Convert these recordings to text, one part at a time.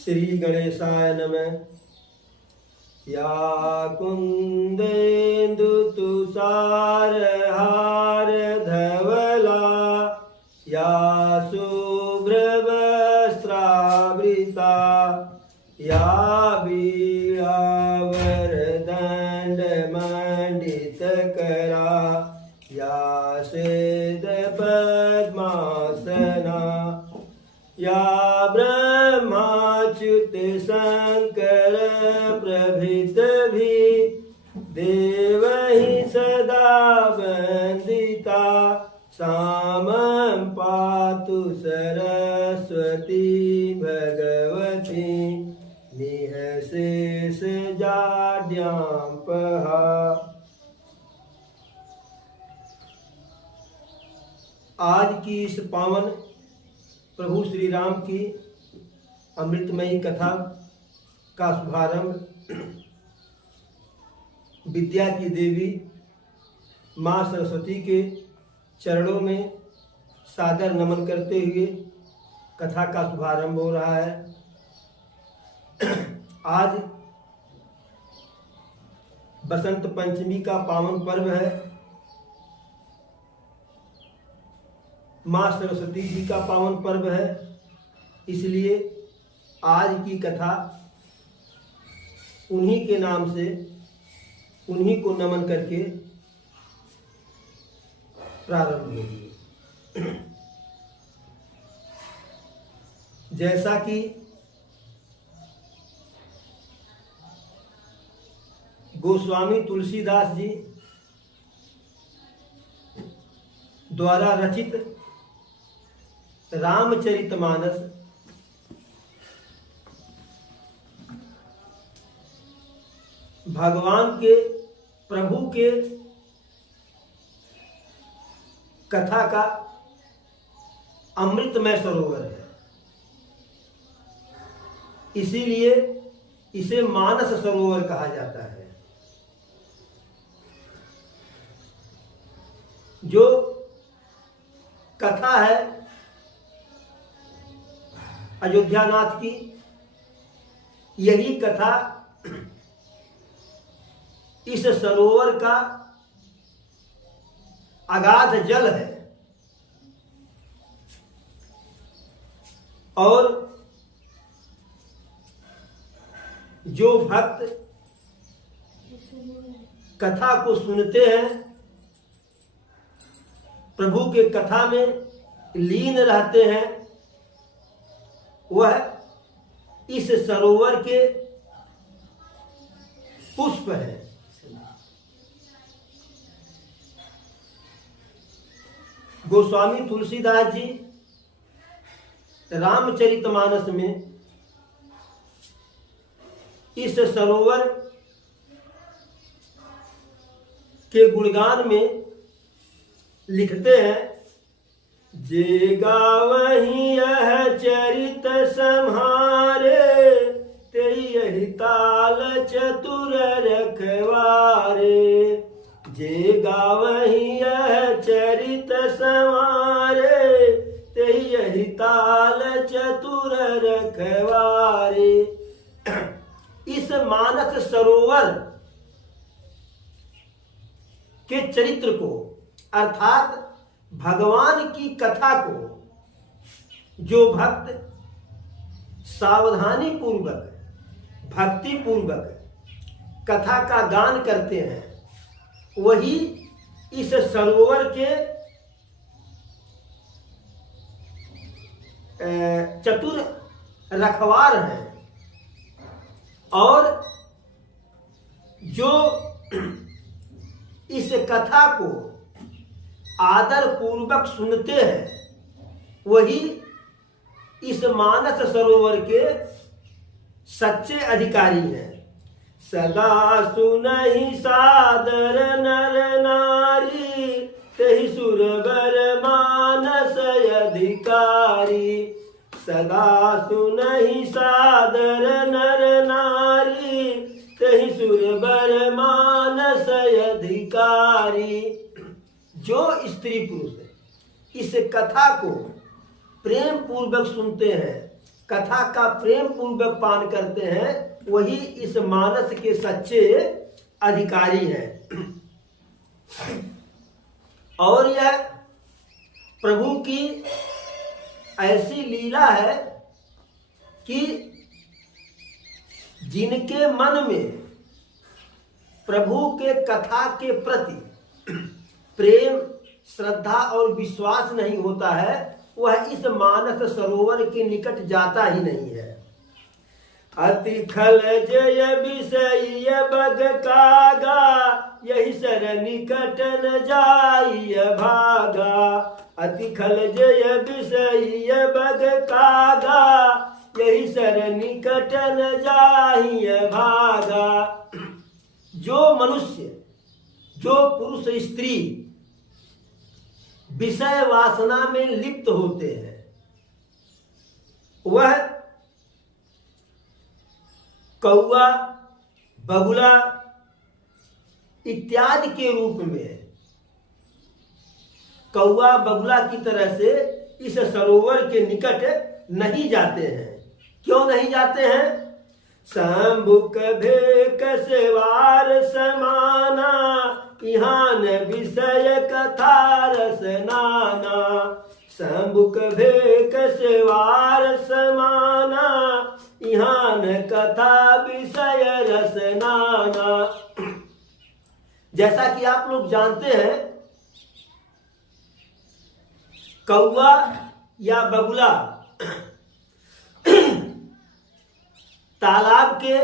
श्री गणेशाय नमः। या कुंदेन्दु तुषार हार धवला या शुभ्र वस्त्रावृता या वीणावरदंड मंडित करा या श्वेत पद्मासना या ब्रह्माच्युत शंकर प्रभृत भी देवहि सदा वंदिता सामं पातु सरस्वती भगवती निःशेष जाड्यां पहा। आज की इस पावन प्रभु श्री राम की अमृतमयी कथा का शुभारंभ विद्या की देवी माँ सरस्वती के चरणों में सादर नमन करते हुए कथा का शुभारंभ हो रहा है। आज बसंत पंचमी का पावन पर्व है। माँ सरस्वती जी का पावन पर्व है, इसलिए आज की कथा उन्हीं के नाम से उन्हीं को नमन करके प्रारंभ होगी। जैसा कि गोस्वामी तुलसीदास जी द्वारा रचित रामचरितमानस भगवान के प्रभु के कथा का अमृतमय सरोवर है, इसीलिए इसे मानस सरोवर कहा जाता है। जो कथा है अयोध्यानाथ की, यही कथा इस सरोवर का अगाध जल है और जो भक्त कथा को सुनते हैं, प्रभु के कथा में लीन रहते हैं, वह इस सरोवर के पुष्प है। गोस्वामी तुलसीदास जी रामचरितमानस में इस सरोवर के गुणगान में लिखते हैं, जे गावहि यह चरित सम्हारे तेहि ताल चतुर रखवारे। जे गावहि यह चरित सम्हारे तेहि ताल चतुर रखवारे। इस मानस सरोवर के चरित्र को अर्थात भगवान की कथा को जो भक्त सावधानी पूर्वक भक्ति पूर्वक कथा का गान करते हैं, वही इस सरोवर के चतुर रखवार हैं और जो इस कथा को आदर पूर्वक सुनते हैं, वही इस मानस सरोवर के सच्चे अधिकारी हैं। सदा सुनहि सादर नर नारी तेहि सुरवर मानस अधिकारी। सदा सुनहि सादर नर नारी तेहि सुरवर मानस अधिकारी। जो स्त्री पुरुष इस कथा को प्रेम पूर्वक सुनते हैं, कथा का प्रेम पूर्वक पान करते हैं वही इस मानस के सच्चे अधिकारी हैं। और यह प्रभु की ऐसी लीला है कि जिनके मन में प्रभु के कथा के प्रति प्रेम, श्रद्धा और विश्वास नहीं होता है, वह इस मानस सरोवर के निकट जाता ही नहीं है। अति खल जय विषय बग कागा, यही सर निकट न जाइय भागा। अति खल जय विषय बग कागा, यही सर निकट न जाइय भागा। जो मनुष्य, जो पुरुष स्त्री विषय वासना में लिप्त होते हैं, वह कौआ, बगुला इत्यादि के रूप में कौआ बगुला की तरह से इस सरोवर के निकट नहीं जाते हैं। क्यों नहीं जाते हैं? शंभुक भेक सेवार समाना, इहान विषय कथा रस नाना। शंभुक भेक सेवार समाना, इहान कथा विषय रस नाना। जैसा कि आप लोग जानते हैं, कौआ या बगुला तालाब के,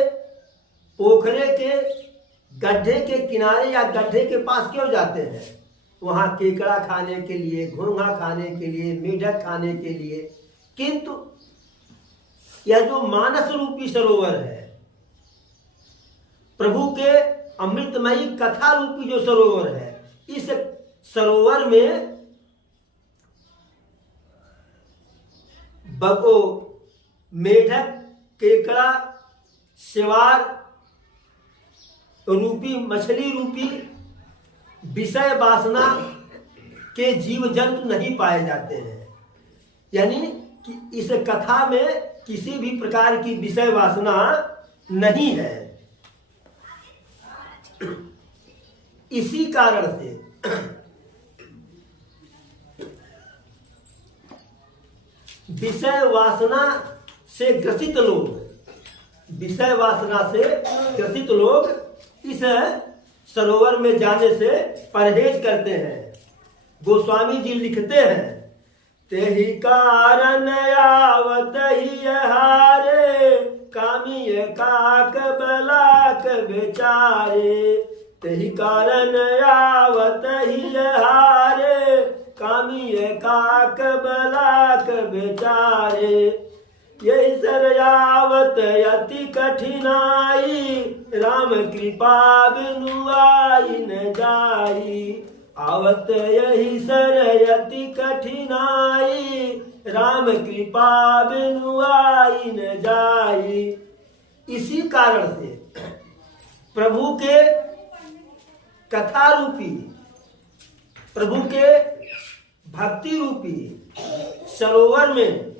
पोखरे के, गड्ढे के किनारे या गड्ढे के पास क्यों जाते हैं? वहां केकड़ा खाने के लिए, घोंघा खाने के लिए, मेढक खाने के लिए। किंतु यह जो मानस रूपी सरोवर है, प्रभु के अमृतमयी कथा रूपी जो सरोवर है, इस सरोवर में बगो, मेढक, केकड़ा, सेवार रूपी, मछली रूपी विषय वासना के जीव जंतु नहीं पाए जाते हैं। यानी कि इस कथा में किसी भी प्रकार की विषय वासना नहीं है। इसी कारण से विषय वासना से ग्रसित लोग, विषय वासना से ग्रसित लोग इस सरोवर में जाने से परहेज करते हैं। गोस्वामी जी लिखते हैं, तेहि कारण आवत ही हारे, कामी काक बलाक बेचारे। तेहि कारण आवत ही हारे, कामी काक बलाक बेचारे। यही सरयावत अति कठिनाई, राम कृपा बिनु आई न जाई। आवत यही सरयति कठिनाई, राम कृपा बिनु आई न जाई। इसी कारण से प्रभु के कथा रूपी, प्रभु के भक्ति रूपी सरोवर में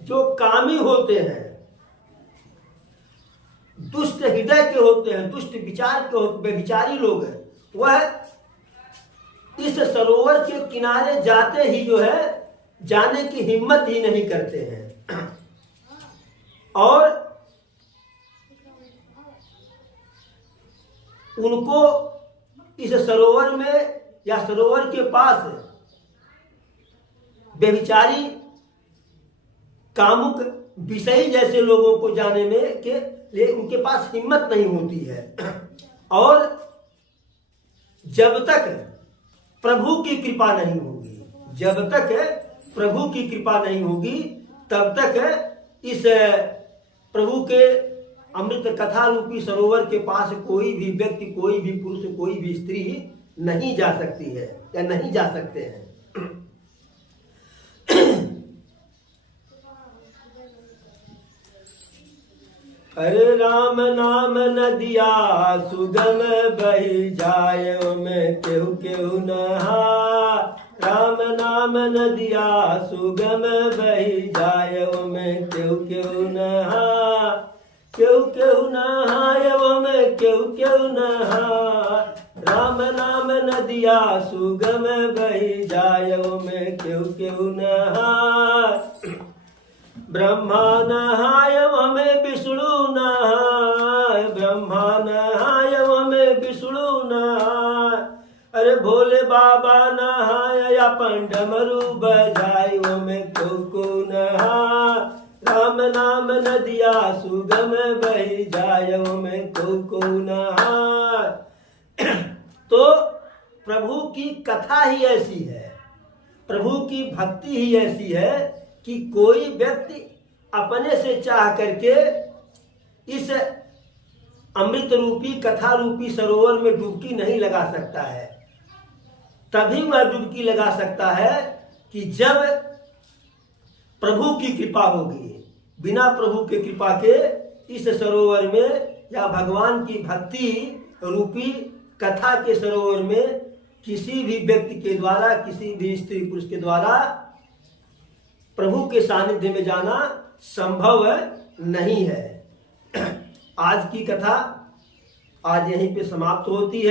जो कामी होते हैं, दुष्ट हृदय के होते हैं, दुष्ट विचार के व्यभिचारी लोग हैं, वह इस सरोवर के किनारे जाते ही जो है जाने की हिम्मत ही नहीं करते हैं। और उनको इस सरोवर में या सरोवर के पास व्यभिचारी, कामुक, विषयी जैसे लोगों को जाने में के लिए उनके पास हिम्मत नहीं होती है। और जब तक प्रभु की कृपा नहीं होगी, जब तक प्रभु की कृपा नहीं होगी, तब तक इस प्रभु के अमृत कथा रूपी सरोवर के पास कोई भी व्यक्ति, कोई भी पुरुष, कोई भी स्त्री नहीं जा सकती है या नहीं जा सकते हैं। हरे राम नाम नदिया सुगम बही जाय, में केहू केहू नहा। राम नाम नदिया सुगम बही जाय में क्यों क्यों नहा क्यों क्यों नहाय में क्यों क्यों नहा राम नाम नदिया सुगम बही जाय में क्यों क्यों नहा ब्रह्मा नहाय में विष्णु नहाय ब्रह्मा नहाय में विष्णु नहाय अरे भोले बाबा नहाय अपन डमरू बजाय में को नहा राम नाम नदिया सुगम बही जाय में को नहा। तो प्रभु की कथा ही ऐसी है, प्रभु की भक्ति ही ऐसी है कि कोई व्यक्ति अपने से चाह करके इस अमृत रूपी कथा रूपी सरोवर में डुबकी नहीं लगा सकता है। तभी वह डुबकी लगा सकता है कि जब प्रभु की कृपा होगी। बिना प्रभु की कृपा के इस सरोवर में या भगवान की भक्ति रूपी कथा के सरोवर में किसी भी व्यक्ति के द्वारा, किसी भी स्त्री पुरुष के द्वारा प्रभु के सानिध्य में जाना संभव नहीं है। आज की कथा आज यहीं पे समाप्त होती है।